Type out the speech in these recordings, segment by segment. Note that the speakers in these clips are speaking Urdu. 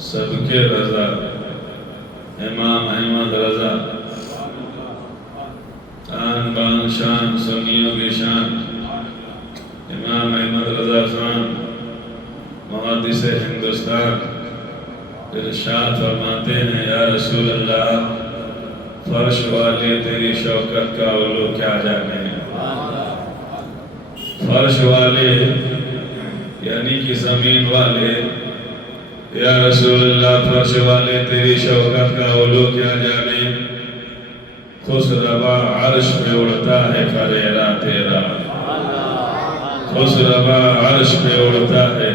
سب کے رضا امام احمد رضا، آن بان شان سنیوں کی شان امام احمد رضا خان محدث ہندوستان ارشاد فرماتے ہیں، یا رسول اللہ فرش والے تیری شوکت کا علو کیا جانے ہیں۔ فرش والے یعنی کہ زمین والے، یا رسول اللہ فرش والے تیری شوکت کا علو کیا جانے۔ خسروا عرش پہ اڑتا ہے فریرا تیرا، خسروا عرش پہ اڑتا ہے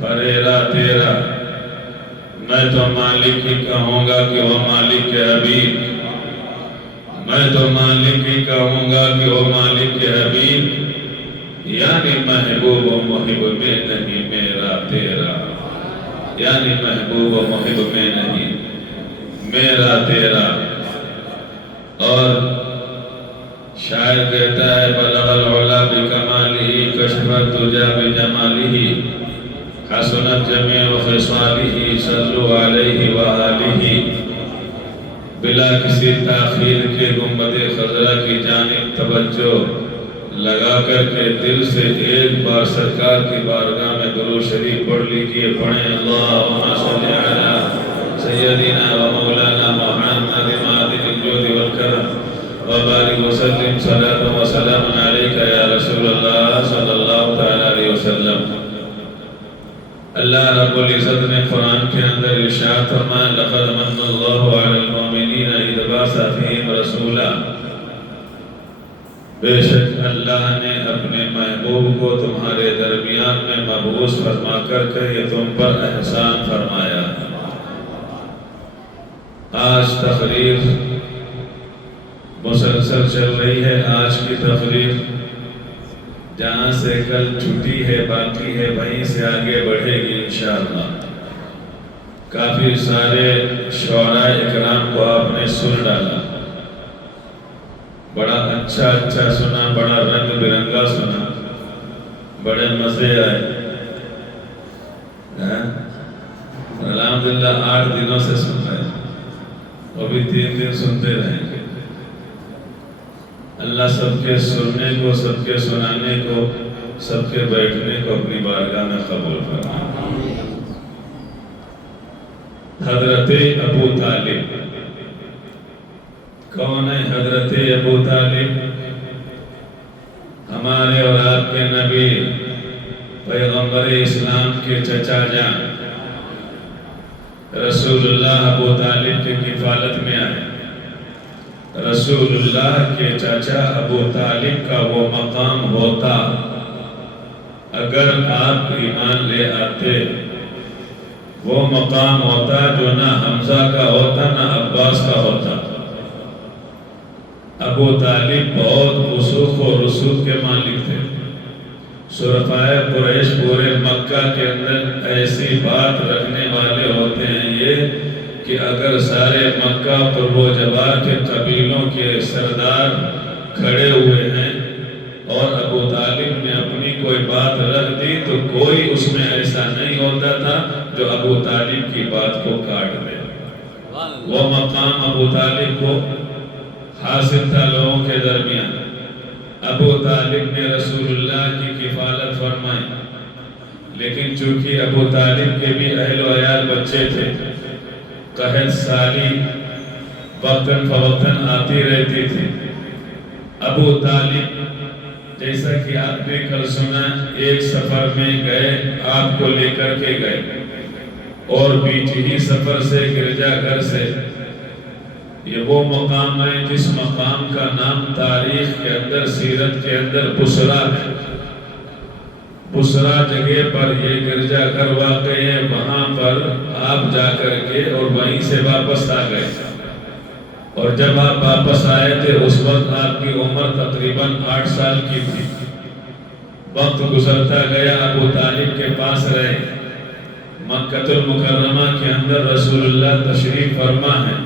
فریرا تیرا۔ میں تو مالک ہی کہوں گا کہ وہ مالک کے حبیب، میں تو مالک ہی کہوں گا کہ وہ مالک کے حبیب، یعنی محبوب و محب میں نہیں میرا تیرا، یعنی محبوب و محب میں نہیں میرا تیرا۔ اور شاعر کہتا ہے، بلغ العلا بکمالہ کشف الدجا بجمالہ، حسنت جمیع خصالہ صلو علیہ وآلہ۔ بلا کسی تاخیر کے گنبد خضرا کی جانب توجہ لگا کر کے دل سے ایک بار سرکار کی بارگاہ میں درود شریف پڑھ لیجئے۔ پڑھیں اللہم صلی علی سیدنا و مولانا محمد مادن الجود والکرم وبارک وسلم صلاة و سلام علیکہ یا رسول اللہ صلی اللہ تعالی علیہ وسلم۔ اللہ رب العزت نے قرآن کے اندر ارشاد فرمایا، لقد من اللہ علی المؤمنین اذ بعث فیہم رسولا، بے شک اللہ نے اپنے محبوب کو تمہارے درمیان میں مبعوث فرما کر کے یہ تم پر احسان فرمایا۔ آج تقریر مسلسل چل رہی ہے، آج کی تقریر جہاں سے کل چھٹی ہے باقی ہے وہیں سے آگے بڑھے گی انشاءاللہ۔ کافی سارے شعراء اکرام کو آپ نے سن ڈالا، بڑا اچھا سنا، بڑا رنگ برنگا سنا، بڑے مزے آئے۔ الحمدللہ 8 دنوں سے سن رہے ہیں، وہ بھی 3 دن سنتے رہیں گے۔ اللہ سب کے سننے کو، سب کے سنانے کو، سب کے بیٹھنے کو اپنی بارگاہ میں قبول فرمائے۔ حضرت ابو طالب کون ہے؟ حضرت ابو طالب ہمارے اور آپ کے نبی پیغمبر اسلام کے چچا جان رسول اللہ ابو طالب کی کفالت میں آئے۔ رسول اللہ کے چچا ابو طالب کا وہ مقام ہوتا اگر آپ ایمان لے آتے، وہ مقام ہوتا جو نہ حمزہ کا ہوتا نہ عباس کا ہوتا۔ ابو طالب بہت وثوق و رسوخ کے مالک تھے۔ شرفائے قریش پورے مکہ کے اندر ایسی بات رکھنے والے ہوتے ہیں یہ کہ اگر سارے مکہ قرب و جوار کے قبیلوں کے سردار کھڑے ہوئے ہیں اور ابو طالب نے اپنی کوئی بات رکھ دی تو کوئی اس میں ایسا نہیں ہوتا تھا جو ابو طالب کی بات کو کاٹ دے۔ وہ مقام ابو طالب کو حاصل تھا لوگوں کے درمیان۔ ابو طالب نے رسول اللہ کی کفالت فرمائی، لیکن چونکہ ابو طالب کے بھی اہل و عیال بچے تھے، قحط سالی وقتاً فوقتاً آتی رہتی تھی۔ ابو طالب جیسا کہ آپ نے کل سنا، ایک سفر میں گئے، آپ کو لے کر کے گئے، اور بیچ ہی سفر سے گرجا گھر سے یہ وہ مقام ہے جس مقام کا نام تاریخ کے اندر، سیرت کے اندر بصرہ ہے۔ بصرہ جگہ پر یہ گرجا گھر واقع ہے، وہاں پر آپ جا کر کے اور وہیں سے واپس آ گئے۔ اور جب آپ واپس آئے تھے اس وقت آپ کی عمر تقریباً 8 سال کی تھی۔ وقت گزرتا گیا، ابو طالب کے پاس رہے۔ مکہ المکرمہ کے اندر رسول اللہ تشریف فرما ہے،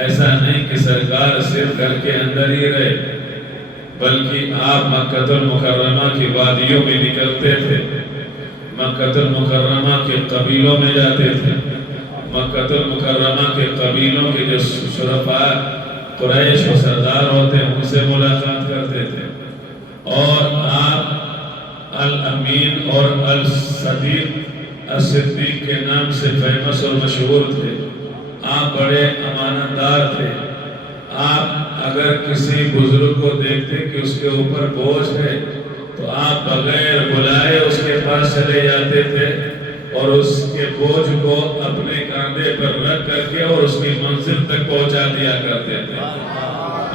ایسا نہیں کہ سرکار صرف گھر کے اندر ہی رہے، بلکہ آپ مکہ المکرمہ کی وادیوں میں نکلتے تھے، مکہ المکرمہ کے قبیلوں میں جاتے تھے، مکہ المکرمہ کے قبیلوں کے جو شرفاء قریش و سردار ہوتے ہیں ان سے ملاقات کرتے تھے، اور آپ الامین اور الصدیق کے نام سے فیمس اور مشہور تھے۔ آپ بڑے امانت دار تھے۔ آپ اگر کسی بزرگ کو دیکھتے کہ اس کے اوپر بوجھ ہے تو آپ بغیر بلائے اس کے پاس چلے جاتے تھے اور اس کے بوجھ کو اپنے کاندھے پر رکھ کر کے اور اس کی منزل تک پہنچا دیا کرتے تھے۔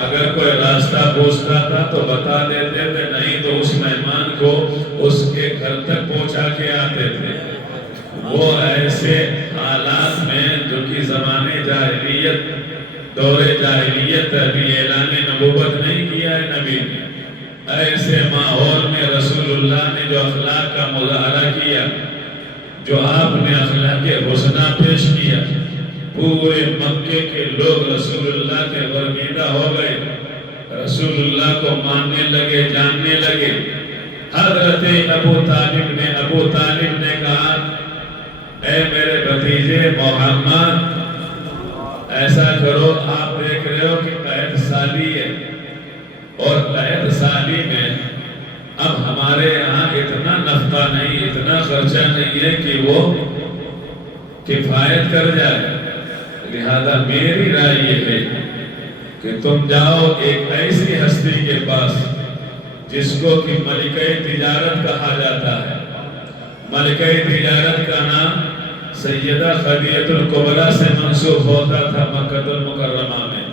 اگر کوئی راستہ پوچھتا تھا تو بتا دیتے تھے، نہیں تو اس مہمان کو اس کے گھر تک پہنچا کے آتے تھے۔ وہ ایسے حالات میں جو کہ زمانے جاہلیت، دور جاہلیت ابھی اعلان نبوت نہیں کیا ہے نبی نے، ایسے ماحول میں رسول اللہ نے جو اخلاق کا مظاہرہ کیا، جو آپ نے اخلاق حسنہ پیش کیا، پورے مکے کے لوگ رسول اللہ کے برگیدہ ہو گئے، رسول اللہ کو ماننے لگے، جاننے لگے۔ حضرت ابو طالب نے کہا، اے میرے بھتیجے محمد، ایسا کرو، آپ دیکھ رہے ہو کہ قید سالی ہے، اور قید سالی میں اب ہمارے یہاں اتنا نفقہ نہیں، اتنا خرچہ نہیں ہے کہ وہ کفایت کر جائے، لہذا میری رائے یہ ہے کہ تم جاؤ ایک ایسی ہستی کے پاس جس کو کہ ملکہ تجارت کہا جاتا ہے۔ ملکہ تجارت کا نام سیدہ خدیجہ الکبریٰ سے منسوب ہوتا تھا مکہ المکرمہ میں۔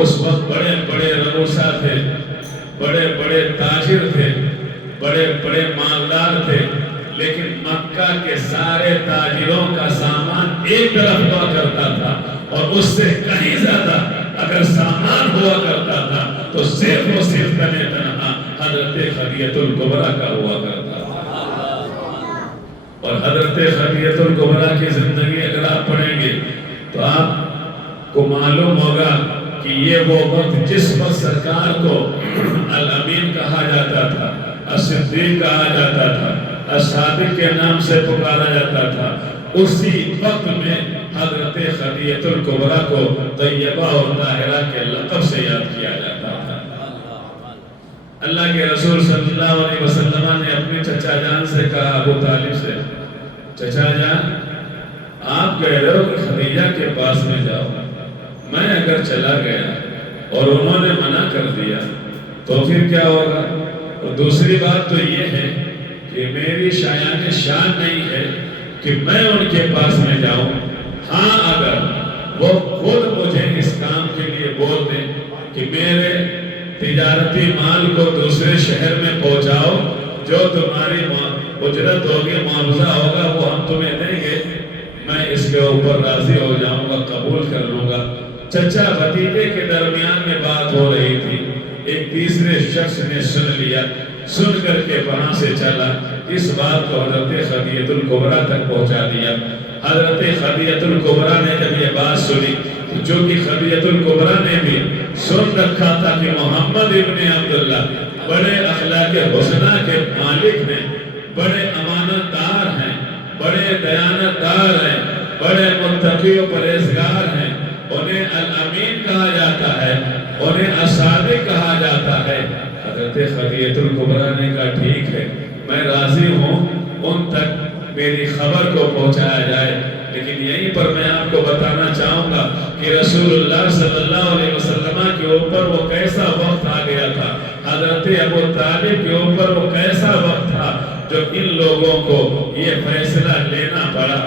اس وقت بڑے بڑے رؤسا تھے، بڑے بڑے تاجر تھے، بڑے بڑے مالدار تھے، لیکن مکہ کے سارے تاجروں کا سامان ایک طرف ہوا کرتا تھا، اور اس سے کہیں زیادہ اگر سامان ہوا کرتا تھا تو صرف و صرف تنہا حضرت خدیجہ الکبریٰ کا ہوا کرتا تھا۔ اور حضرت خدیجہ الکبریٰ کی زندگی اگر آپ پڑھیں گے تو آپ کو معلوم ہوگا کہ یہ وہ وقت جس وقت سرکار کو الامین کہا جاتا تھا، الصدیق کہا جاتا تھا، الصادق کے نام سے پکارا جاتا تھا، اسی وقت میں حضرت خدیجہ الکبریٰ کو طیبہ اور طاہرہ کے لقب سے یاد کیا جاتا تھا۔ اللہ کے رسول صلی اللہ علیہ وسلم نے اپنے چچا جان سے کہا، ابو طالب سے، چچا جان آپ کہہ رہے ہو کہ خدیجہ کے پاس میں جاؤ، میں اگر چلا گیا اور انہوں نے منع کر دیا تو پھر کیا ہوگا؟ اور دوسری بات تو یہ ہے کہ میری شایان شان نہیں ہے کہ میں ان کے پاس میں جاؤں۔ ہاں اگر وہ خود مجھے اس کام کے لیے بول دیں کہ میرے تجارتی مال کو دوسرے شہر میں پہنچاؤ، جو تمہاری اجرت ہوگی، معاوضہ ہوگا، وہ ہم تمہیں دیں گے، میں اس کے اوپر راضی ہو جاؤں گا، قبول کر لوں گا۔ چچا بھتیجے کے درمیان میں بات ہو رہی تھی، ایک تیسرے شخص نے سن لیا، سن کر کے وہاں سے چلا، اس بات کو حضرت خدیجہ الکبریٰ تک پہنچا دیا۔ حضرت خدیجہ الکبریٰ نے جب یہ بات سنی، جو کہ خدیجہ الکبریٰ نے بھی سن رکھا تھا کہ محمد ابن عبداللہ بڑے اخلاق حسنہ کے مالک ہیں، بڑے امانت دار ہیں، بڑے دیانت دار ہیں، بڑے متقی و پرہیزگار ہیں، انہیں الامین کہا جاتا ہے، انہیں الصادق کہا جاتا ہے۔ حضرت خدیجہ الکبریٰ نے کہا ٹھیک ہے، میں راضی ہوں، ان تک میری خبر کو پہنچایا جائے۔ لیکن یہیں پر میں آپ کو بتانا چاہوں گا کہ رسول اللہ صلی اللہ علیہ وسلم کے اوپر وہ کیسا وقت آ گیا تھا، حضرت ابو طالب کے اوپر وہ کیسا وقت تھا جو ان لوگوں کو یہ فیصلہ لینا پڑا۔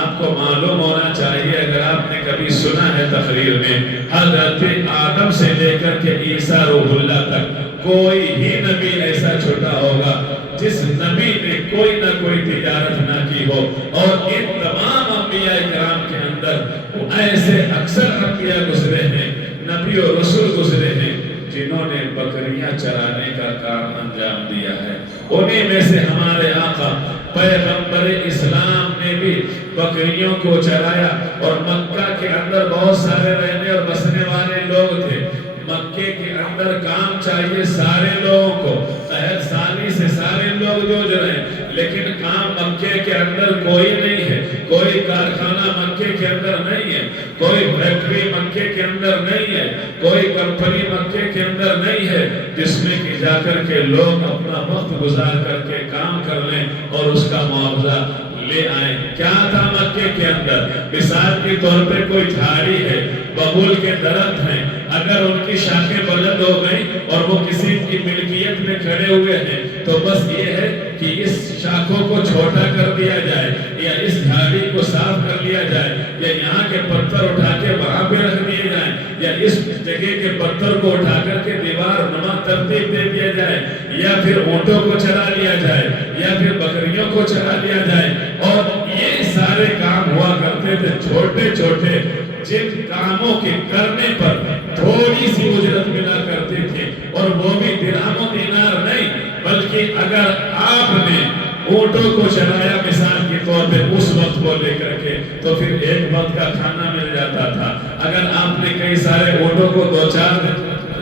آپ کو معلوم ہونا چاہیے، اگر آپ نے کبھی سنا ہے تقریر میں، حضرت آدم سے لے کر کے عیسیٰ روح اللہ تک کوئی ہی نبی ایسا چھوٹا ہوگا جس نبی نے کوئی نہ کوئی تجارت نہ کی ہو، اور ان تمام انبیاء کرام کے اندر ایسے اکثر انبیاء گزرے ہیں، نبی و رسول گزرے ہیں جنہوں نے بکریاں چرانے کا کام انجام دیا ہے۔ انہی میں سے ہمارے آقا پیغمبر اسلام نے بھی بکریوں کو چرایا، اور مکہ کے اندر بہت سارے رہنے اور بسنے والے لوگ تھے۔ مکے کے اندر کام چاہیے سارے لوگوں کو، قحط سالی سے سارے لوگ جوجھ رہے ہیں، لیکن کام مکے کے اندر کوئی نہیں ہے، کوئی کارخانہ مکے کے اندر نہیں ہے، کوئی فیکٹری مکے کے اندر نہیں ہے، کوئی کمپنی مکے کے اندر نہیں ہے جس میں کہ جا کر کے لوگ اپنا وقت گزار کر کے کام کر لیں اور اس کا معاوضہ لے آئیں۔ کیا تھا مکے کے اندر؟ مثال کے طور پہ کوئی جھاڑی ہے، ببول کے درخت ہیں، اگر ان کی شاخیں بلند ہو گئیں اور وہ کسی کی ملکیت میں کھڑے ہوئے ہیں تو بس یہ ہے کہ اس شاخوں کو چھوٹا کر دیا جائے یا اس جھاڑی کو صاف کر لیا جائے یا یہاں کے پتھر اٹھا کے وہاں پہ رکھ دیے جائیں یا اس جگہ کے پتھر کو اٹھا کر کے دیوار نما ترتیب دے دیا جائے یا پھر اونٹوں کو چلا لیا جائے یا پھر بکریوں کو چلا لیا جائے۔ اور یہ سارے کام ہوا کرتے تھے چھوٹے چھوٹے، جن کاموں کے کرنے پر تھوڑی سی اجرت ملا کرتی تھی، اور وہ بھی درہم و دینار نہیں، بلکہ اگر آپ نے اونٹوں کو چلایا مثال کے طور پہ اس وقت کو لے کر کے تو پھر ایک وقت کا کھانا مل جاتا تھا۔ اگر آپ نے کئی سارے اونٹوں کو دو چار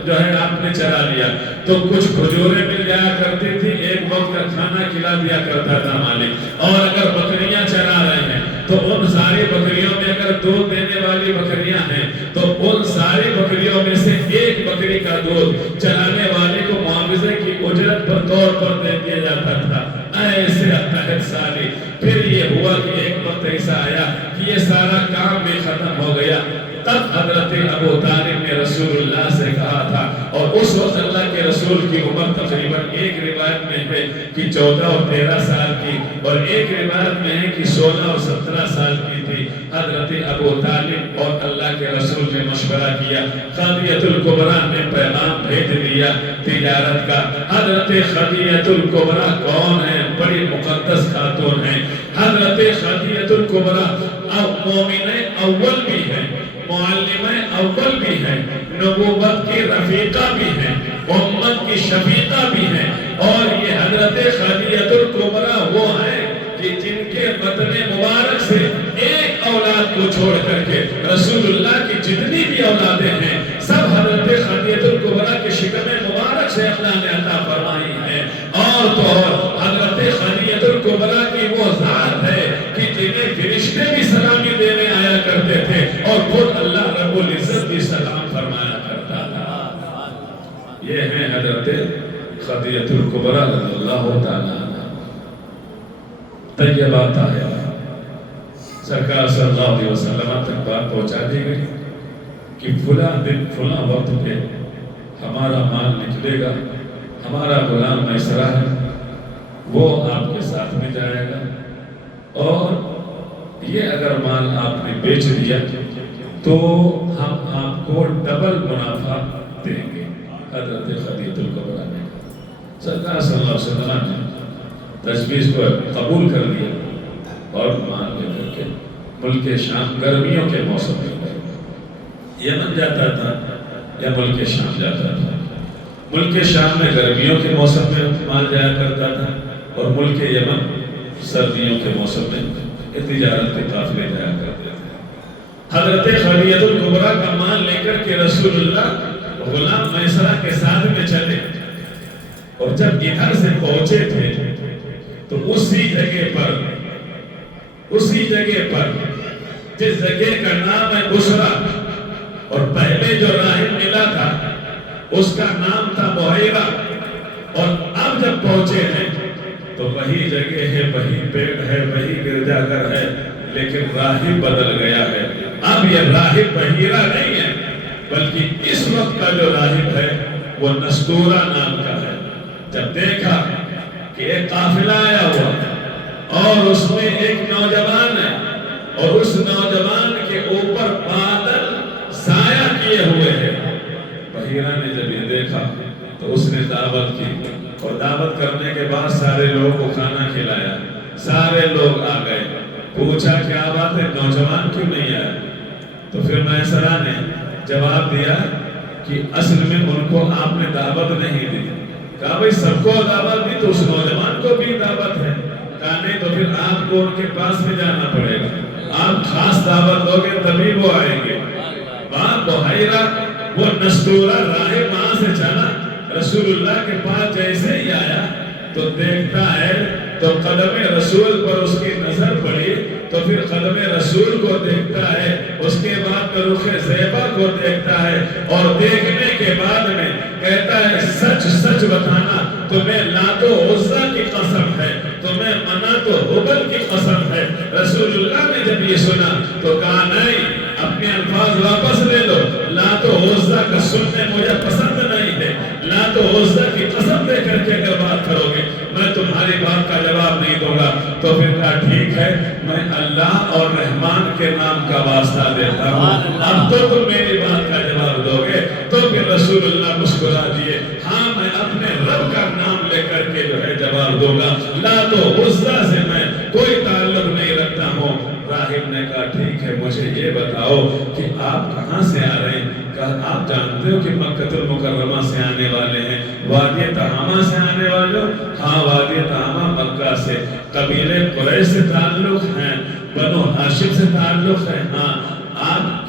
جو ہے آپ نے چلا لیا تو کچھ کھجوریں مل جایا کرتی تھی، ایک وقت کا کھانا کھلا دیا کرتا تھا مالک۔ اور اگر بکریاں چلا رہے ہیں تو ان ساری بکریوں میں اگر دودھ دینے والی بکریاں ہیں تو ان ساری بکریوں میں سے ایک بکری کا دودھ چلانے والے کو معاوضے کی اجرت پر طور پر دے دیا جاتا تھا۔ ایسے اتحد سالی پھر یہ ہوا کہ ایک وقت ایسا آیا کہ یہ سارا کام بھی ختم ہو گیا۔ تب حضرت ابو طالب نے رسول اللہ سے کہا تھا، اور اس وقت اللہ کے رسول کی عمر تقریباً ایک روایت میں ہے کہ 14 اور 13 سال کی، اور ایک روایت میں ہے کہ 16 اور 17 سال کی تھی۔ حضرت ابو طالب اور اللہ کے رسول نے مشورہ کیا، خدیجہ الکبریٰ نے پیغام بھیج دیا تجارت کا۔ حضرت خدیجہ الکبریٰ کون ہے؟ بڑی مقدس خاتون ہیں۔ حضرت خدیجہ الکبریٰ مومن اول بھی ہیں، معلمہ اول بھی ہیں، نبوت کی رفیقہ بھی ہیں، امت کی شفیقہ بھی ہیں۔ اور یہ حضرت خدیجہ الکبریٰ وہ ہیں کہ جن کے بطن مبارک سے ایک اولاد کو چھوڑ کر کے رسول اللہ کی جتنی بھی اولادیں ہیں سب حضرت خدیجہ الکبریٰ کے شکم مبارک سے اللہ نے عطا فرمائی ہیں۔ اور تو اور حضرت خدیجہ الکبریٰ کی وہ ذات ہے کہ جنہیں فرشتے بھی سلامی دینے آیا کرتے تھے اور خود اللہ رب العزت بھی سلام فرمایا کرتا تھا۔ یہ ہیں حضرت خدیجہ الکبریٰ رضی اللہ تعالیٰ عنہ۔ طیبہ طاہرہ سرکار صلی اللہ علیہ وسلم تک بات پہنچا دی گئی کہ فلاں دن فلاں وقت پہ ہمارا مال نکلے گا، ہمارا غلام میسرہ ہے وہ آپ کے ساتھ میں جائے گا، اور یہ اگر مال آپ نے بیچ دیا تو ہم آپ کو ڈبل منافع دیں گے۔ حضرت خدیجہ الکبریٰ نے سرکار صلی اللہ علیہ وسلم نے تجویز کو قبول کر لیا اور مال لے کر کے ملک شام گرمیوں کے موسم میں یمن جاتا تھا یا ملک شام جاتا تھا۔ ملک شام میں گرمیوں کے موسم میں مال جایا کرتا تھا اور ملک یمن سردیوں کے موسم میں تجارت کے قافلے جایا کرتے تھے۔ حضرت خدیجہ الکبریٰ کا مال لے کر کے رسول اللہ غلام میسرہ کے ساتھ میں چلے، اور جب ادھر سے پہنچے تھے تو اسی جگہ پر جس جگہ کا نام ہے بصرہ، اور پہلے جو راہب ملا تھا اس کا نام تھا بحیرہ، اور اب جب پہنچے ہیں تو وہی جگہ ہے، وہی پیڑ ہے، وہی گرجا گھر ہے، لیکن راہب بدل گیا ہے۔ اب یہ راہب بحیرہ نہیں ہے، بلکہ اس وقت کا جو راہب ہے وہ نستورہ نام کا ہے۔ جب دیکھا کہ ایک قافلہ آیا ہوا اور اس میں ایک نوجوان ہے، اور اس نوجوان کے اوپر بادل سایہ کیے ہوئے ہیں، بحیرہ نے جب یہ دیکھا تو اس نے دعوت کی، اور دعوت کرنے کے بعد سارے لوگوں کو کھانا کھلایا، سارے لوگ آ گئے۔ پوچھا کیا بات ہے، نوجوان کیوں نہیں آیا؟ تو پھر میسرہ نے جواب دیا کہ اصل میں ان کو آپ نے دعوت نہیں دی۔ کہا بھئی سب کو دعوت دی تو اس نوجوان کو بھی دعوت ہے؟ کہا نہیں، تو پھر آپ کو ان کے پاس میں جانا پڑے گا، آپ خاص دعوت دو گے تبھی وہ آئیں گے۔ وہاں بحیرہ وہ نستورہ راہب وہاں سے چلا، رسول اللہ کے پاس جیسے ہی آیا تو دیکھتا ہے تو قدم رسول پر اس کی نظر پڑی تو پھر قدم رسول کو دیکھتا ہے، اس کے بعد رخ زیبا کو دیکھتا ہے، اور دیکھنے کے بعد میں کہتا ہے سچ سچ بتانا تمہیں لات و عزا کی قسم ہے، تمہیں منات و حبل کی قسم ہے۔ رسول اللہ نے جب یہ سنا تو کہا نہیں، اپنے الفاظ واپس لے لو، لات و عزا کا سننے مجھے پسند نہیں ہے، لات و عزا کی قسم دے کر کے اگر بات کرو گے میں تمہاری بات کا جواب نہیں دوں گا۔ تو پھر کہا ٹھیک ہے، میں اللہ اور رحمان کے نام کا واسطہ دیتا ہوں، اب تو تم میری بات کا جواب دو گے۔ تو پھر رسول اللہ مسکرا دیے، ہاں میں اپنے رب کا نام لے کر کے جو ہے جواب دوں گا، لات و عزا سے میں کوئی تعلق نہیں رکھتا ہوں۔ راہب نے کہا ٹھیک ہے، مجھے یہ بتاؤ کہ آپ کہاں سے آ رہے ہیں؟ کہا آپ جانتے ہو کہ مکہ المکرمہ سے آنے والے ہیں، وادی تہامہ سے آنے والے ہو؟ ہاں وادی تہامہ مکہ سے، قبیلے قریش سے تعلق ہیں، بنو ہاشم سے تعلق ہے؟ ہاں۔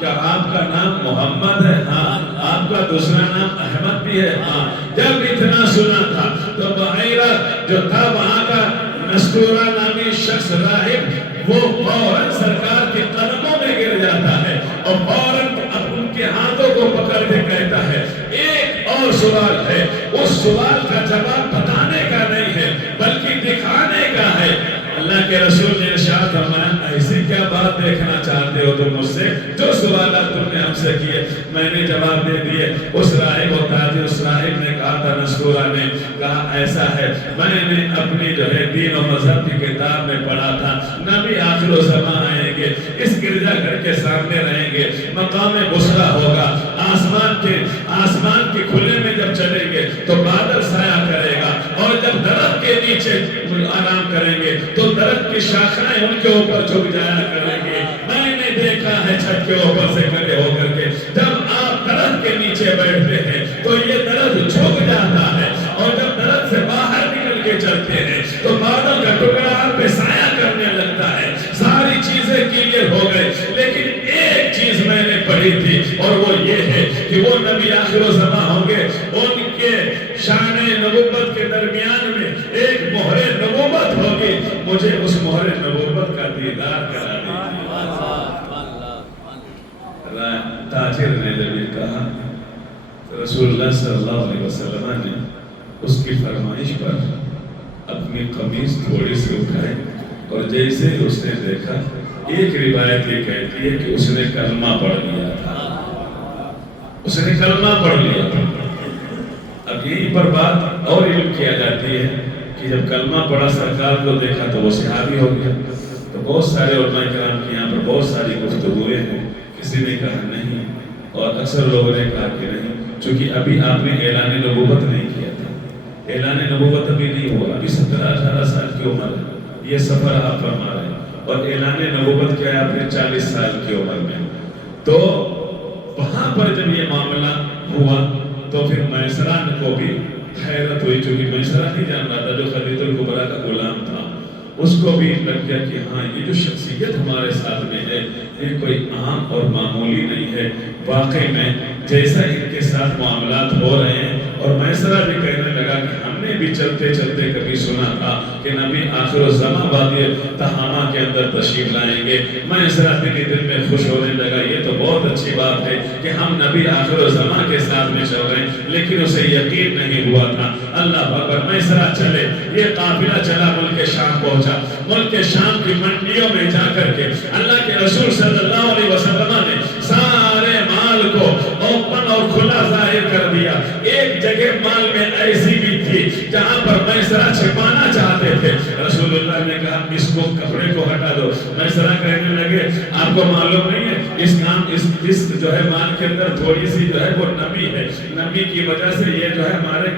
آپ کا نام محمد ہے؟ ہاں۔ آپ کا دوسرا نام احمد بھی ہے؟ ہاں۔ جب اتنا سنا تھا تو بحیرہ جو تھا وہاں کا نستورہ نامی شخص راہب، وہ فوراً سرکار کے قدموں میں گر جاتا ہے اور فوراً ان کے ہاتھوں کو پکڑ کے کہتا ہے ایک اور سوال ہے، اس سوال کا جواب بتانے کا نہیں ہے بلکہ دکھانے کا ہے۔ اللہ کے رسول نے ارشاد فرمایا ایسی کیا بات دیکھنا چاہتے ہو تم مجھ سے؟ جو سوالات تم نے ہم سے کیے میں نے جواب دے دیے۔ اس راہب و تاجر اس راہب نے کہا تھا، نستورہ نے کہا ایسا ہے، میں نے اپنی جو ہے دین و مذہب کی کتاب میں پڑھا تھا نبی آخر و زمان آئیں گے، اس گرجا گھر کے سامنے رہیں گے، مقام بصرہ ہوگا، آسمان کے کھلے میں جب چلیں گے تو بادل سایہ کرے گا، اور جب درخت کے نیچے آرام کریں گے تو درخت کی شاخیں ان کے اوپر جھک جایا کریں گے۔ میں نے دیکھا ہے چھت کے اوپر سے کھڑے ہو کر کے جب آپ درخت کے نیچے بیٹھتے ہیں تو یہ درخت جھک جاتا ہے، اور جب درخت سے باہر نکل کے چلتے ہیں تو بادل کا ٹکڑا آپ پہ سایہ کرنے لگتا ہے۔ ساری چیزیں کلیئر ہو گئے، لیکن ایک چیز میں نے پڑھی تھی اور وہ یہ ہے کہ وہ نبی آخر و زمان ہوں گے، ان کے شان نبوت کے درمیان میں ایک مہر نبوت ہوگی، مجھے اس مہر نبوت کا دیدار کرا دیجیے۔ تاجر نے جب یہ کہا تو رسول اللہ صلی اللہ علیہ وسلم نے اس کی فرمائش پر اپنی قمیص تھوڑی سی اٹھائی، اور جیسے اس نے دیکھا، ایک روایت یہ کہتی ہے کہ اس نے کلمہ پڑھ لیا تھا، اس نے کلمہ پڑھ لیا تھا۔ اب یہیں پر بات اور علم کیا جاتی ہے کہ جب کلمہ پڑھا سرکار کو دیکھا تو وہ صحابی ہو گیا۔ تو بہت سارے علماء کرام کی یہاں پر بہت ساری گفتگویں ہیں، کسی نے کہا نہیں اور اکثر لوگوں نے کہا کہ نہیں، چونکہ ابھی آپ نے اعلان نبوت نہیں کیا تھا، اعلان نبوت ابھی نہیں ہوا، ابھی 17-18 سال کی عمر ہے، یہ سفر آپ فرما رہے ہیں، اور اعلان نبوت کیا ہے آپ نے 40 سال کی عمر میں۔ تو وہاں پر جب یہ معاملہ ہوا تو پھر میسرہ کو بھی حیرت ہوئی، چونکہ میسرہ نہیں جان رہا تھا جو خدیجہ الکبریٰ کا غلام تھا، اس کو بھی لگ گیا کہ ہاں یہ جو شخصیت ہمارے ساتھ میں ہے یہ کوئی عام اور معمولی نہیں ہے، واقعی میں جیسا ان کے ساتھ معاملات ہو رہے ہیں۔ اور میسرہ بھی کہنے لگا کہ ہم نے بھی چلتے چلتے کبھی سنا تھا کہ نبی آخر الزمان وادی تہامہ کے اندر تشریف لائیں گے۔ میسرہ دل میں خوش ہونے لگا، یہ تو بہت اچھی بات ہے کہ ہم نبی آخر الزمان کے ساتھ میں چل رہے ہیں، لیکن اسے یقین نہیں ہوا تھا۔ اللہ اکبر، میسرہ چلے، یہ قافلہ چلا ملک شام پہنچا، ملک شام کی منڈیوں میں جا کر کے اللہ کے رسول صلی اللہ علیہ وسلم نے سارے مال کو اوپن اور کھلا ظاہر کر دیا۔ ایک جگہ مال میں ایسی بھی تھی جہاں پر میسرہ چھپانا چاہتے تھے، رسول اللہ نے کہا اس کو کپڑے کو ہٹا دو۔ میسرہ کہنے لگے آپ کو معلوم نہیں ہے اس جو ہے مال کے اندر تھوڑی سی جو ہے وہ نمی ہے، نمی کی وجہ سے یہ جو ہے ہمارے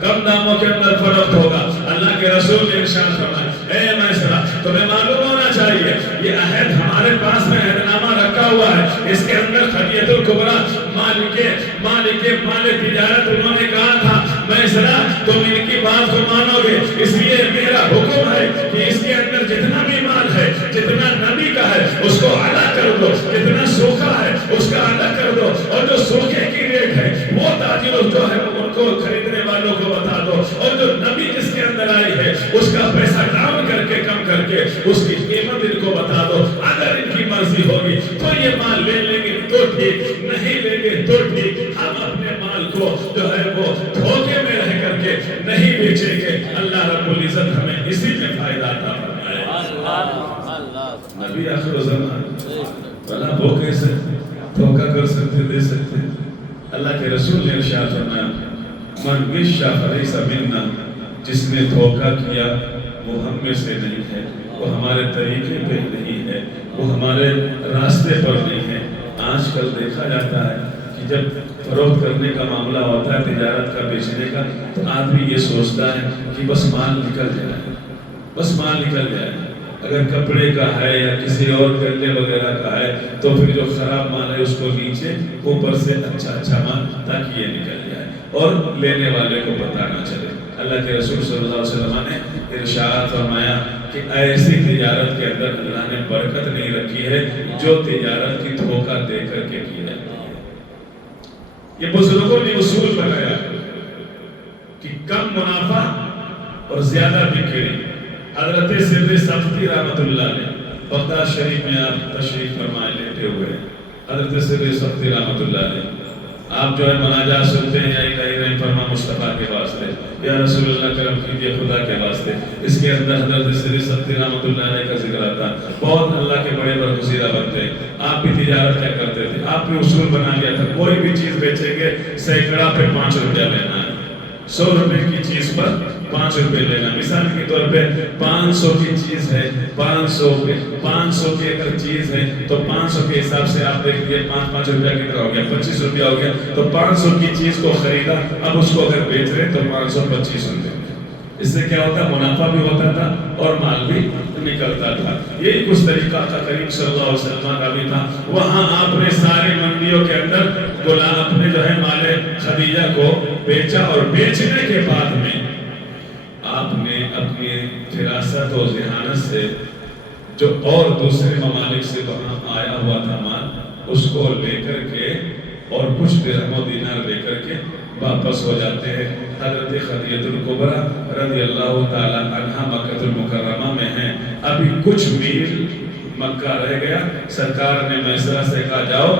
کم داموں کے اندر فروخت ہوگا۔ اللہ کے رسول نے ارشاد فرمایا اے میسرہ تمہیں معلوم ہونا چاہیے یہ عہد ہمارے پاس میں عہد نامہ رکھا ہوا ہے، اس کے اندر خدیجہ الکبریٰ مال تجارت انہوں نے کہا تھا میسرہ تم ان کی بات کو مانو گے، اس لیے میرا حکم ہے کہ اس کے اندر جتنا بھی مال ہے، جتنا نبی کا ہے اس کو الگ کر دو، جتنا سوکھا ہے اس کا الگ کر دو، اور جو سوکھے کی ریٹ ہے وہ تاجروں جو ہے ان کو خریدنے والوں کو بتا دو، اور جو نبی جس کے اندر آئی ہے اس کا پیسہ ڈاؤن ہوگی تو یہ مال لے لیں گے تو ٹھیک، نہیں لیں گے تو ٹھیک، ہم اپنے مال کو جو ہے وہ دھوکے میں رہ کر کے نہیں بیچیں گے۔ اللہ رب العزت ہمیں اسی میں فائدہ عطا فرمائے۔ نبی آخر الزمان بلا وہ کیسے دھوکہ کر سکتے، دے سکتے؟ اللہ کے رسول نے ارشاد فرمایا من غش فلیس منا، جس نے دھوکہ کیا وہ ہم میں سے نہیں ہے، وہ ہمارے طریقے پہ نہیں ہے، وہ ہمارے راستے پر نہیں ہے۔ آج کل دیکھا جاتا ہے کہ جب فروخت کرنے کا معاملہ ہوتا ہے، تجارت کا، بیچنے کا، تو آدمی یہ سوچتا ہے کہ بس مال نکل جائے، بس مال نکل جائے۔ اگر کپڑے کا ہے یا کسی اور گلے وغیرہ کا ہے تو پھر جو خراب مال ہے اس کو نیچے، اوپر سے اچھا مال، تاکہ یہ نکل جائے اور لینے والے کو پتہ نہ چلے۔ اللہ کے رسول صلی اللہ علیہ وسلم نے ارشاد فرمایا کہ ایسی تجارت کے اندر اللہ نے برکت نہیں رکھی ہے جو تجارت کی دھوکہ دے کر کے کی ہے۔ یہ بزرگوں نے اصول بنایا کہ کم منافع اور زیادہ بکری۔ حضرت سر سبزی رحمت اللہ نے بغداد شریف میں آپ تشریف فرمائے لیتے ہوئے، حضرت سر سبزی رحمت اللہ نے آپ جو ہے مناجات سنتے ہیں، یا الہی رحم فرما مصطفیٰ کے واسطے، یا رسول اللہ کرم کیجیے خدا کے واسطے۔ اس کے اندر حضرت سر سبزی رحمت اللہ علیہ کا ذکر آتا، بہت اللہ کے بڑے برگزیدہ بنتے۔ آپ بھی تجارت کیا کرتے تھے؟ آپ نے اصول بنا لیا تھا کوئی بھی چیز بیچیں گے سینکڑا پہ 5 روپیہ لینا ہے، 100 روپے کی چیز پر 5 روپے لینا۔ مثال کے طور پہ 500 کی چیز ہے، 500 کی اگر چیز ہے تو 500 کے حساب سے آپ دیکھ لیے 5 روپیہ کتنا ہو گیا، 25 روپیہ ہو گیا۔ تو 500 کی چیز کو خریدا، اب اس کو اگر بیچ رہے تو 525 روپے۔ اس سے کیا ہوتا؟ منافع بھی ہوتا تھا اور مال بھی نکلتا تھا۔ یہی کچھ طریقہ تھا کریم صلی اللہ علیہ وسلم کا بھی تھا۔ وہاں آپ نے سارے منڈیوں کے اندر غلام اپنے جو ہے مال خدیجہ کو بیچا، اور بیچنے کے بعد میں آپ نے اپنی فراست و ذہانت سے جو اور دوسرے ممالک سے وہاں آیا ہوا تھا مال، اس کو لے کر کے اور کچھ درہم و دینار لے کر کے واپس ہو جاتے ہیں۔ حضرت خدیجہ الکبریٰ رضی اللہ تعالی عنہا مکہ المکرمہ میں ہیں، ابھی کچھ میل مکہ رہ گیا۔ سرکار نے میسرہ سے کہا جاؤ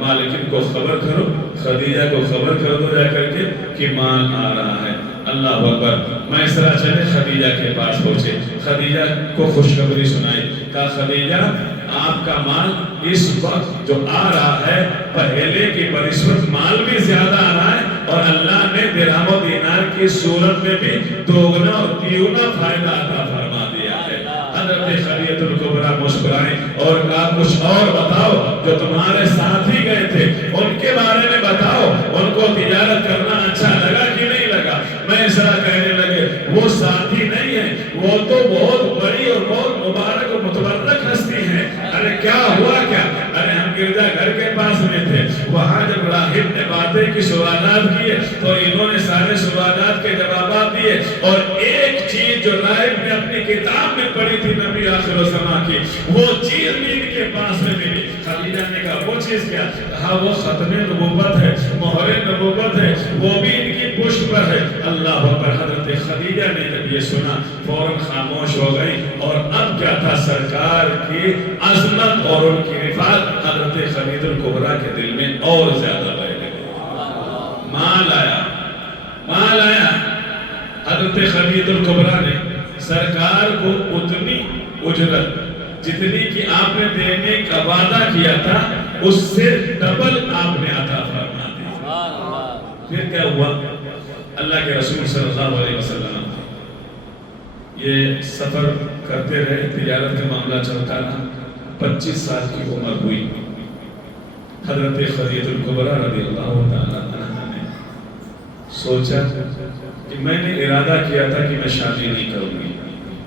مالکن کو خبر کرو، خدیجہ کو خبر کر دو جا کر کے کہ مال آ رہا ہے۔ اللہ اکبر۔ میسرہ چلے خدیجہ کے پاس پہنچے، خدیجہ کو خوشخبری سنائی، کہا خدیجہ آپ کا مال اس وقت جو آ رہا ہے پہلے کی بنسبت مال بھی زیادہ آ رہا ہے، اور اللہ نے درہم و دینار کی صورت میں بھی دوگنا اور تیگنا فائدہ عطا فرما دیا ہے۔ حضرت خدیجہ الکبریٰ مسکرائیں اور کہا کچھ اور بتاؤ، جو تمہارے ساتھی گئے تھے ان کے بارے میں بتاؤ، ان کو تجارت کرنا اچھا لگا کہ نہیں لگا؟ میں اس طرح کہنے لگے وہ ساتھی نہیں ہے، وہ تو بہت بڑی اور بہت مبارک اور متبرک ہستی ہے۔ ارے کیا ہوا کیا؟ ارے ہم گرجا گھر کے پاس میں تھے، وہاں جب راہب نے باتیں کی سوالات کیے تو انہوں نے سارے سوالات کے جوابات دیے، اور ایک چیز جو راہب نے اپنی کتاب میں پڑھی تھی نبی آخر الزمان کی، وہ چیز بھی ان کے پاس میں ملی۔ خدیجہ نے کہا وہ چیز کیا؟ کہا وہ ختم نبوت ہے، مہر نبوت ہے، وہ بھی ان کی پشت پر ہے۔ اللہ اکبر۔ حضرت خدیجہ نے جب یہ سنا فوراً خاموش ہو گئی، اور اب کیا تھا؟ سرکار کی عظمت اور ان کی رفعت حضرت خدیجہ الکبریٰ کے دل میں اور زیادہ بڑھ گئی۔ مال آیا، مال آیا۔ حضرت خدیجہ الکبریٰ نے سرکار کو اتنی اجرت جتنی کہ آپ نے دینے کا وعدہ کیا تھا اس سے ڈبل آپ نے عطا فرما دی۔ پھر کیا ہوا؟ اللہ کے رسول صلی اللہ علیہ وسلم یہ سفر کرتے رہے، تجارت کا معاملہ چلتا رہا۔ 25 سال کی عمر ہوئی، حضرت خدیجہ الکبریٰ رضی اللہ تعالی عنہا نے سوچا کہ میں نے ارادہ کیا تھا کہ میں شادی نہیں کروں گی،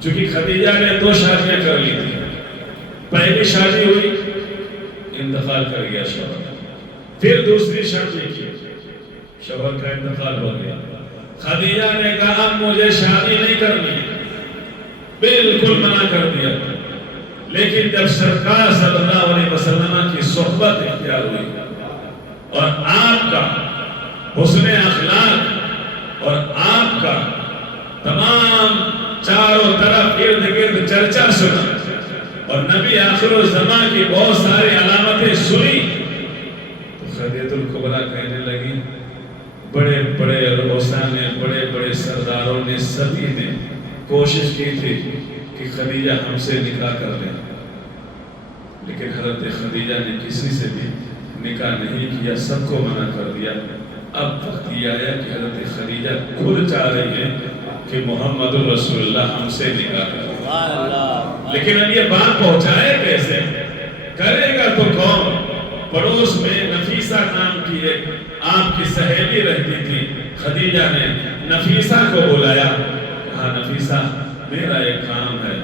چونکہ خدیجہ نے 2 شادیاں کر لی تھی۔ پہلی شادی ہوئی، انتقال کر گیا شوہر، پھر دوسری شادی کی، شوہر کا انتقال ہو گیا۔ خدیجہ نے کہا مجھے شادی نہیں کرنی، بالکل منع کر دیا۔ لیکن جب سرکار صلی اللہ علیہ وسلم کی صحبت اختیار ہوئی اور آپ کا حسن اخلاق اور آپ کا تمام چاروں طرف ارد گرد چرچا سنا، اور نبی آخر الزمان کی بہت سارے خدیجہ الکبریٰ کہنے لگی بڑے بڑے روسا نے بڑے بڑے سرداروں نے سبھی نے کوشش کی تھی کہ خدیجہ ہم سے نکاح کر لیں، لیکن حضرت خدیجہ نے کسی سے بھی نکاح نہیں کیا، سب کو منع کر دیا۔ اب وقت یہ آیا کہ حضرت خدیجہ خود چاہ رہی ہیں کہ محمد رسول اللہ ہم سے نکاح کریں، لیکن اب یہ بات پہنچائے کیسے؟ کرے گا تو کون؟ پڑوس میں نفیسہ نام کی ایک آپ کی سہیلی رہتی تھی، خدیجہ نے نفیسہ کو بلایا، کہا نفیسہ میرا ایک کام ہے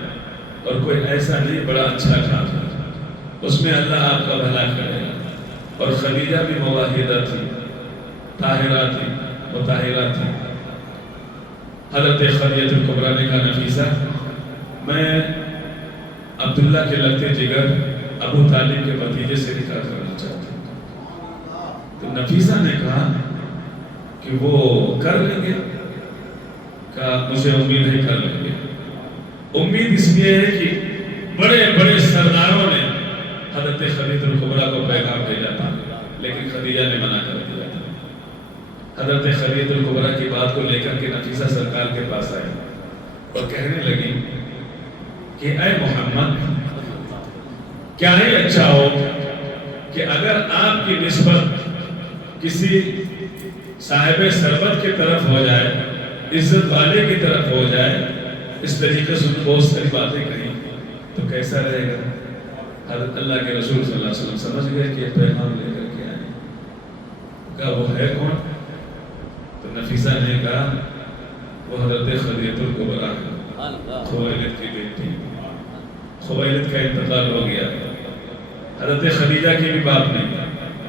اور کوئی ایسا نہیں بڑا اچھا کام ہے، اس میں اللہ آپ کا بھلا کرے گا۔ اور خدیجہ بھی مواحدہ تھی، طاہرہ تھی، مطہرہ تھی۔ حضرت خدیجہ الکبریٰ نے کہا نفیسہ میں عبداللہ کے لگتے جگر ابو طالب کے بھتیجے سے نکاح کرنا چاہتی ہوں۔ تو نفیسہ نے کہا کہ وہ کر لیں گے، کہا مجھے امید ہے کر لیں گے۔ امید اس لیے ہے کہ بڑے بڑے سرداروں نے حضرت خدیجہ الکبریٰ کو پیغام بھیجا تھا، لیکن خدیجہ نے منع کر دیا تھا۔ حضرت خدیجہ الکبریٰ کی بات کو لے کر کے نفیسہ سرکار کے پاس آئی اور کہنے لگی کہ اے محمد، کیا ہی اچھا ہو کہ اگر آپ کی نسبت کسی صاحب ثروت کی طرف ہو جائے، عزت والے کی طرف ہو جائے، اس طریقے سے بہت ساری باتیں کہیں تو کیسا رہے گا؟ حضرت اللہ کے رسول صلی اللہ علیہ وسلم سمجھ گئے کہ یہ پیغام لے کر کے آئے۔ کہا وہ ہے کون؟ تو نفیسہ نے کہا وہ حضرت خدیجہ الکبریٰ ہے، خویلد کی بیٹی۔ خویلد کا انتقال ہو گیا، حضرت خدیجہ کی بھی باپ نہیں،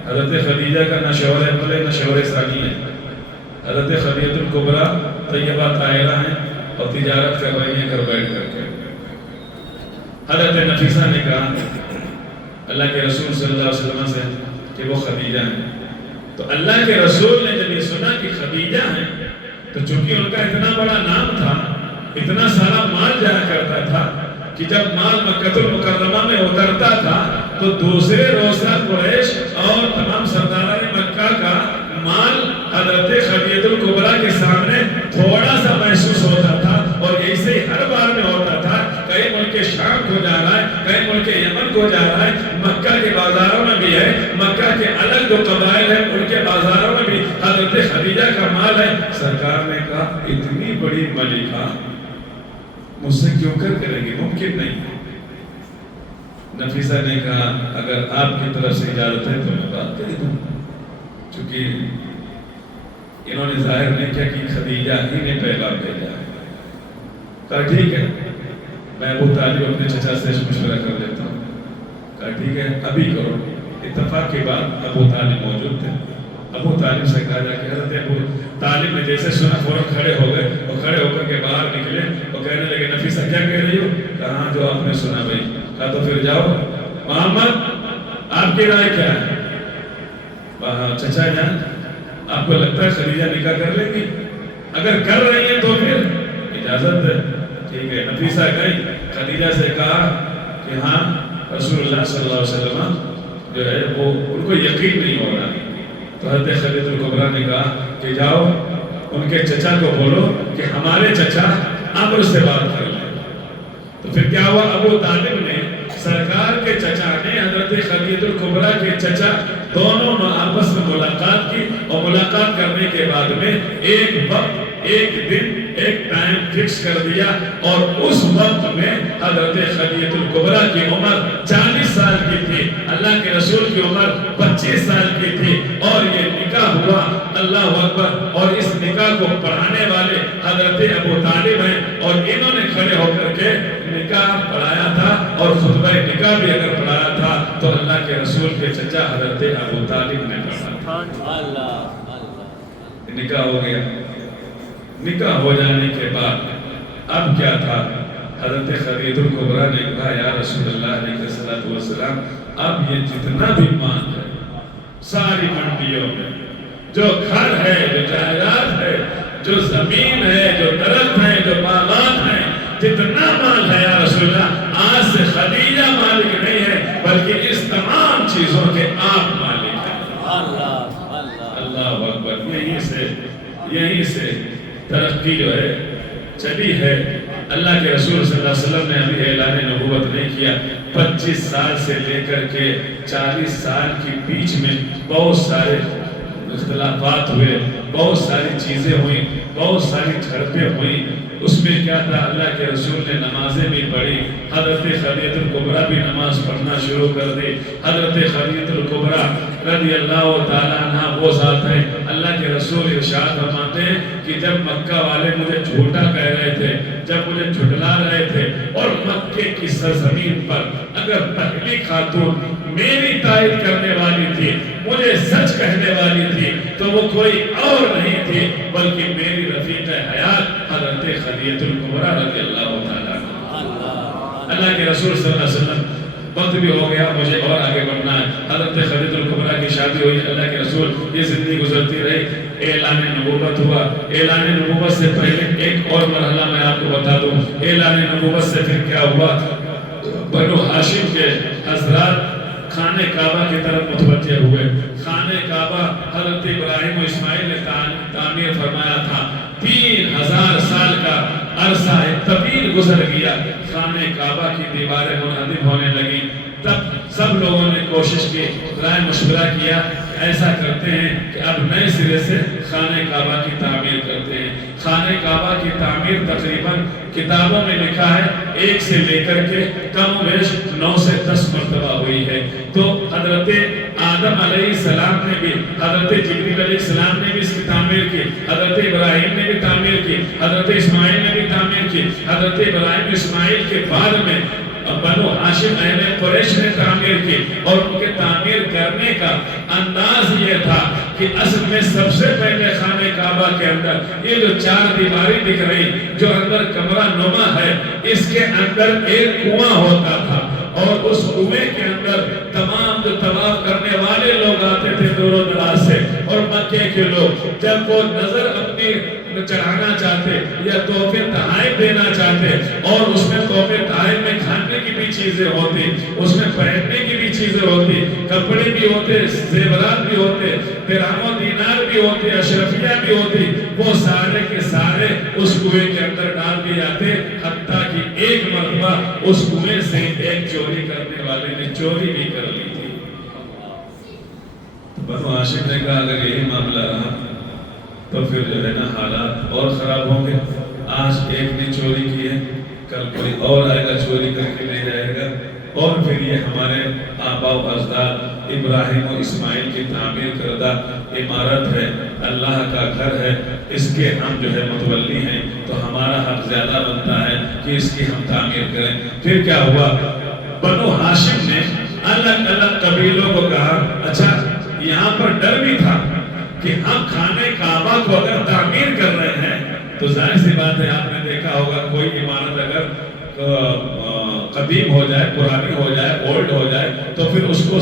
حضرت خدیجہ کا نہ شوہر اول ہے نہ شوہر ثانی ہے۔ حضرت خدیجہ الکبریٰ طیبہ طاہرہ ہیں اور تجارت کر رہی ہیں گھر بیٹھ کر کے۔ حضرت نفیسہ نے کہا اللہ کے رسول صلی اللہ علیہ وسلم سے کہ وہ خدیجہ ہیں۔ تو اللہ کے رسول نے جب یہ سنا کہ خدیجہ ہیں تو چونکہ ان کا اتنا بڑا نام تھا، اتنا سارا مال جایا کرتا تھا کہ جب مال مکہ المکرمہ میں اترتا تھا تو دوسرے روزہ قریش اور تمام سرداران مکہ کا مال حضرت خدیجہ الکبریٰ کے سامنے تھوڑا سا محسوس ہوتا تھا، اور ایسے ہی ہر بار میں ہوتا تھا۔ کئی ملک شام کو جا رہا ہے، کئی ملک یمن کو جا رہا ہے، مکہ کے بازاروں میں بھی ہے، مکہ کے الگ جو قبائل ہیں ان کے بازاروں میں بھی حضرت خدیجہ کا مال ہے۔ سرکار نے کہا اتنی بڑی ملکہ مجھ سے کیوں کر کرے گی؟ ممکن نہیں۔ نفیسہ نے کہا اگر آپ کی طرف سے اجازت ہے تو میں بات کر دوں، چونکہ انہوں نے ظاہر نہیں کیا کہ خدیجہ ہی نے پیغام بھیجا ہے۔ کہا ٹھیک ہے، میں ابو طالب اپنے چچا سے مشورہ کر لیتا ہوں۔ کہا ٹھیک ہے ابھی کرو۔ اتفاق کے بعد ابو طالب موجود تھے۔ ابو طالب سے کہا جا کہ حضرت ابو طالب نے جیسے سنا فوراً کھڑے ہو گئے اور کھڑے ہو کر کے باہر نکلے اور کہنے لگے نفیسہ کیا کہہ رہی ہو؟ کہا جو آپ نے سنا بھائی۔ کہا تو پھر جاؤ، محمد آپ کی رائے کیا ہے؟ چچا جان آپ کو لگتا ہے خدیجہ نکاح کر لیں گی؟ اگر کر رہی ہیں تو پھر اجازت ہے۔ ٹھیک ہے، نفیسہ گئی، خدیجہ سے کہا کہ ہاں رسول اللہ صلی اللہ علیہ وسلم جو ہے وہ ان کو یقین نہیں ہو رہا۔ تو حضرت خدیجہ الکبریٰ نے کہا کہ جاؤ ان کے چچا کو بولو کہ ہمارے چچا عمرو سے بات کر لیں۔ تو پھر کیا ہوا، ابو طالب نے سرکار کے چچا نے حضرت خدیجہ الکبریٰ کے چچا دونوں آپس میں ملاقات کی، اور ملاقات کرنے کے بعد میں ایک وقت، ایک دن، ایک ٹائم فکس کر دیا، اور اس وقت میں حضرت خدیجہ الکبریٰ کی عمر 40 سال کی تھی، اللہ کے رسول کی عمر 25 سال کی تھی، اور یہ نکاح ہوا۔ اللہ اکبر۔ اور اس نکاح کو پڑھانے والے حضرت ابو طالب ہیں، اور انہوں نے کھڑے ہو کر کے نکاح پڑھایا تھا، اور خطبہ نکاح بھی اگر پڑھایا تھا تو اللہ کے رسول کے چچا حضرت ابو طالب نے پڑھا تھا۔ نکاح ہو گیا۔ نکاح ہو جانے کے بعد اب کیا تھا، حضرت خدیجہ الکبریٰ نے کہا یا رسول اللہ علیہ السلام اب یہ جتنا بھی مال ہے ساری منڈیوں میں، جو گھر ہے، جو جائیداد ہے، جو زمین ہے، جو درخت ہے، جو باغات ہیں، جتنا مال ہے یا رسول اللہ آج سے خدیجہ مالک نہیں ہے بلکہ اس تمام چیزوں کے آپ مالک ہیں۔ اللہ اکبر. یہیں سے ترقی جو ہے چلی ہے. اللہ کے رسول صلی اللہ علیہ وسلم نے ابھی اعلان نبوت نہیں کیا. 25 سال سے لے کر کے 40 سال کی بیچ میں بہت سارے اختلافات ہوئے, بہت ساری چیزیں ہوئیں, بہت ساری جھڑپیں ہوئیں. اس میں کیا تھا, اللہ کے رسول نے نمازیں بھی پڑھی. حضرت خدیجہ الکبریٰ بھی نماز پڑھنا شروع کر دی. حضرت خدیجہ الکبریٰ رضی اللہ تعالیٰ عنہ وہ ذات ہیں, اللہ کے رسول ارشاد فرماتے ہیں کہ جب مکہ والے مجھے جھوٹا کہہ رہے تھے, جب مجھے جھٹلا رہے تھے, اور مکے کی سرزمین پر اگر پہلی خاتون میری تائید کرنے والی تھی, مجھے سچ کہنے والی تھی, تو وہ کوئی اور نہیں تھی بلکہ میری رفیق حیات حضرت خدیجہ الکبریٰ رضی اللہ تعالیٰ عنہ. اللہ کے رسول صلی اللہ علیہ وسلم, وقت بھی ہو گیا, مجھے اور آگے بڑھنا ہے. حضرت خدیجہ الکبریٰ کی شادی ہوئی, اللہ کے رسول یہ زندگی گزرتی رہی, اعلان نبوت ہوا. اعلان نبوت سے پہلے ایک اور مرحلہ میں آپ کو بتا دوں. اعلان نبوت سے پھر کیا ہوا, بنو ہاشم کے حضرات خانہ کعبہ کی طرف متوجہ ہوئے. خانہ کعبہ حضرت ابراہیم و اسماعیل نے تعمیر فرمایا تھا. 3000 سال کا عرصہ طویل گزر گیا, خانہ کعبہ کی دیواریں منہدم ہونے لگی. تب سب لوگوں نے کوشش کی, رائے مشورہ کیا, ایسا کرتے ہیں کہ اب نئے سرے سے خانہ کعبہ کی تعمیر کرتے ہیں. خانہ کعبہ کی تعمیر تقریباً کتابوں میں لکھا ہے 1 سے لے کر کے کم و بیش 9 سے 10 مرتبہ ہوئی ہے. تو حضرت آدم علیہ السلام نے بھی, حضرت جبریل علیہ السلام نے بھی اس کی تعمیر کی, حضرت ابراہیم نے بھی تعمیر کی, حضرت اسماعیل نے بھی تعمیر کی. حضرت ابراہیم اسماعیل کے بعد میں بنو ہاشم اہل قریش نے تعمیر کی, اور ان کے تعمیر کرنے کا انداز یہ تھا کہ اصل میں سب سے پہلے خانہ کعبہ کے اندر یہ جو 4 دیواری دکھ رہی, جو اندر کمرہ نما ہے, اس کے اندر ایک کنواں ہوتا تھا, اور اس کنویں کے اندر تمام جو طواف کرنے والے لوگ آتے تھے دور و دراز سے, اور مکے کے لوگ جب وہ نظر اپنی چڑھانا چاہتے یا تحفے تحائف دینا چاہتے, اور اس میں تحفے تحائف میں کھانے کی بھی چیزیں ہوتی, اس میں پہننے کی بھی چیزیں ہوتی, کپڑے بھی ہوتے, زیورات بھی ہوتے, درہم و دینار بھی ہوتے, اشرفیہ بھی ہوتی, وہ سارے کے سارے اس کنویں کے اندر ڈال دیے جاتے. حتیٰ کہ ایک مرتبہ اس کنویں سے ایک چوری کرنے والے نے چوری بھی کر لی تھی. بنو ہاشم نے کہا اگر یہی معاملہ رہا تو پھر جو ہے نا حالات اور خراب ہوں گے. آج ایک نے چوری کی ہے, کل کوئی اور آئے گا چوری کر کے لے جائے گا, اور پھر یہ ہمارے آبا و اجداد ابراہیم و اسماعیل کی تعمیر کردہ عمارت ہے, اللہ کا گھر ہے, اس کے ہم جو ہے متولی ہیں, تو ہمارا حق زیادہ بنتا ہے کہ اس کی ہم تعمیر کریں. پھر کیا ہوا, بنو ہاشم نے الگ الگ قبیلوں کو کہا, اچھا یہاں پر ڈر بھی تھا کہ ہم خانہ کعبہ کو اگر تعمیر کر رہے ہیں تو ظاہر سی بات ہے, آپ نے دیکھا ہوگا کوئی عمارت اگر قدیم ہو جائے, پرانی ہو جائے, اولڈ ہو جائے, تو پھر اس کو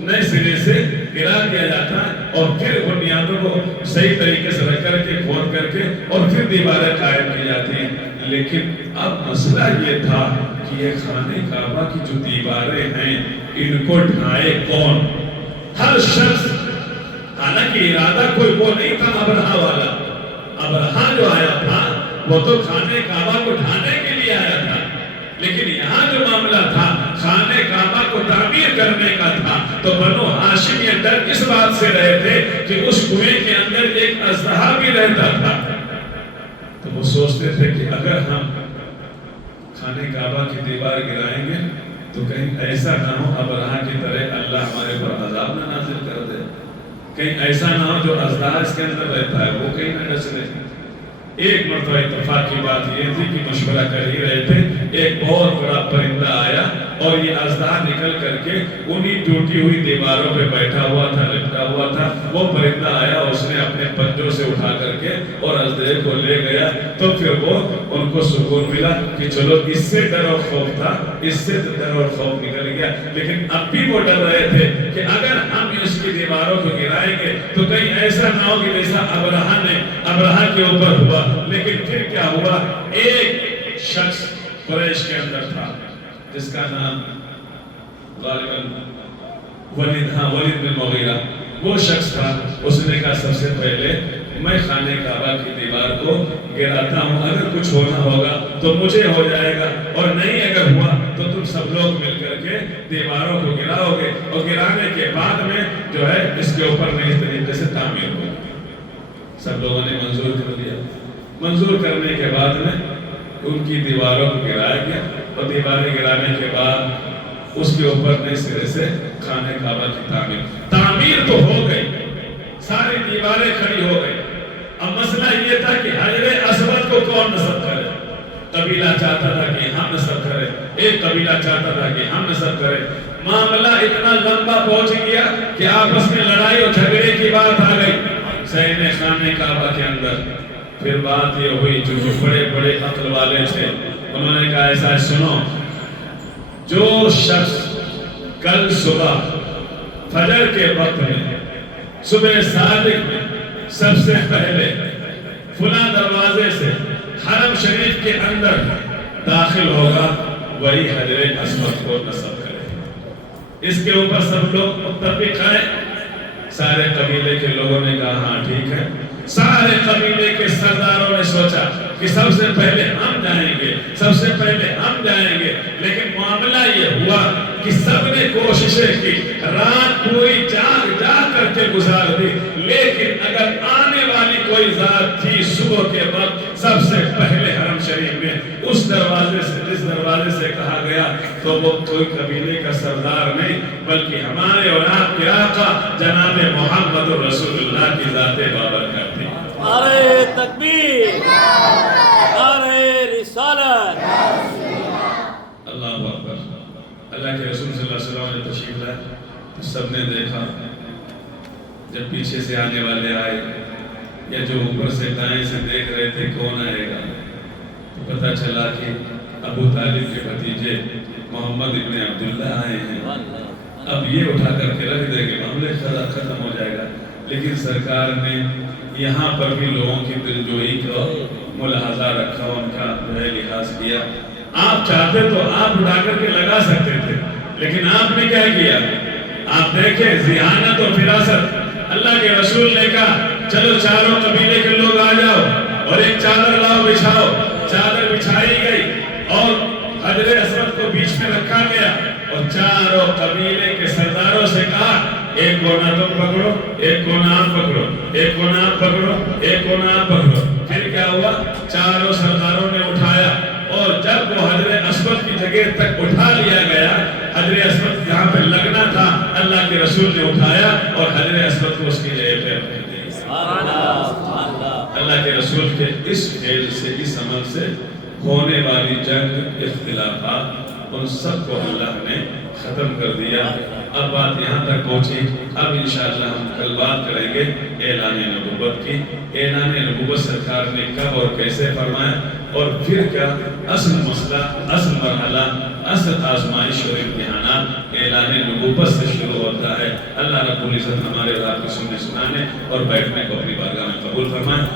نئے سرے سے گرا دیا جاتا ہے, اور پھر بنیادوں کو صحیح طریقے سے رکھ کر کے کھود کر کے اور پھر دیواریں قائم کی جاتی ہیں. لیکن اب مسئلہ یہ تھا کہ یہ خانہ کعبہ کی جو دیواریں ہیں ان کو ڈھائے کون؟ ہر شخص, حالانکہ ارادہ کوئی وہ نہیں تھا ابرہہ والا, ابرہہ جو آیا تھا وہ تو خانہ کعبہ کو ڈھانے کے لیے آیا تھا, لیکن یہاں جو معاملہ تھا خانہ کعبہ کو تعمیر کرنے کا تھا. تو بنو ہاشم یہ ڈر کس بات سے رہے تھے کہ اس کنویں کے اندر ایک اژدہا بھی رہتا تھا, تو وہ سوچتے تھے کہ اگر ہم خانہ کعبہ کی دیوار گرائیں گے تو کہیں ایسا نہ ہو ابرہہ کی طرح اللہ ہمارے پر عذاب نہ نازل کر دے, کہیں ایسا نہ ہو جو اژدہا اس کے اندر رہتا ہے وہ کہیں نہ ڈس لے. ایک مرتبہ اتفاق کی بات یہ تھی کہ مشورہ کر ہی رہے تھے, ایک بہت بڑا پرندہ آیا اور یہ اژدہا نکل کر کے انہی ٹوٹی ہوئی دیواروں پہ بیٹھا ہوا تھا, لپٹا ہوا تھا. وہ پرندہ آیا, اس نے اپنے پنجوں سے اٹھا کر کے اور اژدہے کو لے گیا. تو پھر وہ ان کو سکون ملا کہ چلو اس سے ڈر اور خوف تھا, اس سے ڈر اور خوف نکل گیا. لیکن اب بھی وہ ڈر رہے تھے کہ اگر ہم اس کی دیواروں کو گرائیں گے تو کہیں ایسا نہ ہو کہ جیسا ابرہہ کے اوپر ہوا. لیکن پھر کیا ہوا, ایک شخص قریش کے اندر تھا جس کا نام غالباً ولید بن مغیرہ, وہ شخص تھا، اس نے کہا سب سے پہلے میں خانہ کعبہ کی دیوار کو گراتا ہوں، اگر کچھ ہونا ہوگا تو مجھے ہو جائے گا، اور نہیں اگر ہوا تو تم سب لوگ مل کر کے دیواروں کو گراؤ گے، اور گرانے کے بعد میں جو ہے اس کے اوپر نئی طریقے سے تعمیر ہوگی۔ سب لوگوں نے منظور کر دیا۔ منظور کرنے کے بعد میں ان کی دیواروں کو گرایا گیا، اور دیواریں گرانے کے بعد اس کے اوپر نئے سرے سے خانہ کعبہ کی تعمیر تو ہو گئی، ساری دیواریں کھڑی ہو گئی۔ اب مسئلہ یہ تھا کہ حجر اسود کو کون نصب کرے؟ قبیلہ چاہتا تھا کہ ہم نصب کرے، ایک قبیلہ چاہتا تھا کہ ہم نصب کرے۔ معاملہ اتنا لمبا پہنچ گیا کہ آپس میں لڑائی اور جھگڑے کی بات آ گئی صحن خانہ کعبہ کے اندر۔ پھر بات یہ ہوئی، جو بڑے بڑے عقل والے تھے انہوں نے کہا ایسا ہے، سنو، جو شخص کل صبح فجر کے وقت میں صبح صادق میں سب سے پہلے فلاں دروازے سے حرم شریف کے اندر داخل ہوگا وہی حجر اسود کو نصب کرے۔ اس کے اوپر سب لوگ متفق ہیں۔ سارے قبیلے کے لوگوں نے کہا ہاں ٹھیک ہے۔ سارے قبیلے کے سرداروں نے سوچا کہ سب سے پہلے ہم جائیں گے، سب سے پہلے ہم جائیں گے، لیکن معاملہ یہ ہوا کہ سب نے کوششیں کی، رات پوری جاگ کر کے گزار دی، لیکن اگر آنے والی کوئی ذات تھی صبح کے وقت سب سے پہلے حرم شریف میں اس دروازے سے، جس دروازے سے کہا گیا، تو وہ کوئی قبیلے کا سردار نہیں بلکہ ہمارے اور آپ کے آقا جناب محمد رسول اللہ کی ذات بابرکت تھی۔ نعرہ تکبیر، نعرہ رسالت۔ اللہ اکبر۔ اللہ کے رسول صلی اللہ علیہ وسلم نے تشریف لائے تو سب نے دیکھا، جب پیچھے سے آنے والے آئے یا جو اوپر سے دائیں سے دیکھ رہے تھے کون آئے گا، تو پتہ چلا کہ ابو طالب کے بھتیجے محمد ابن عبداللہ آئے ہیں۔ اب یہ اٹھا کر کے رکھ دیں گے، معاملے ختم ہو جائے گا۔ لیکن سرکار نے یہاں پر بھی لوگوں کی دلجوئی کو ملاحظہ رکھا، ان کا جو ہے لحاظ کیا۔ آپ چاہتے تو آپ اٹھا کر کے لگا سکتے تھے، لیکن آپ نے کیا کیا؟ آپ دیکھیں ذہانت و فراست۔ اللہ کے رسول نے کہا چلو چاروں قبیلے کے لوگ آ جاؤ اور ایک چادر لاؤ، بچھاؤ۔ چادر بچھائی گئی اور حجر اسود کو بیچ میں رکھا گیا، اور چاروں قبیلے کے سرداروں سے کہا ایک کونا تم پکڑو، ایک کونا آپ پکڑو، ایک کونا آپ پکڑو، ایک کونا آپ پکڑو۔ پھر کیا ہوا؟ چاروں سرداروں نے اٹھایا، اور جب وہ حجر اسود کی جگہ تک اٹھا لیا گیا، حجر اسود جہاں پہ لگنا تھا اللہ کے رسول نے اٹھایا اور حجر اسود کو اس کی جگہ پہ رکھ دیا۔ اللہ کے رسول کے اس فعل سے، اس عمل سے ہونے والی جنگ، اختلافات، ان سب کو اللہ نے ختم کر دیا۔ اب بات یہاں تک پہنچی، اب انشاءاللہ ہم کل بات کریں گے اعلان نبوت کی۔ اعلان نبوت سرکار نے کب اور کیسے فرمایا، اور پھر کیا اصل مسئلہ، اصل مرحلہ، اصل آزمائش اور امتحانات اعلان نبوت سے شروع ہوتا ہے۔ اللہ رب العزت ہمارے اور آپ کی سننے سنانے اور بیٹھنے کو اپنی بارگاہ میں قبول فرمائے۔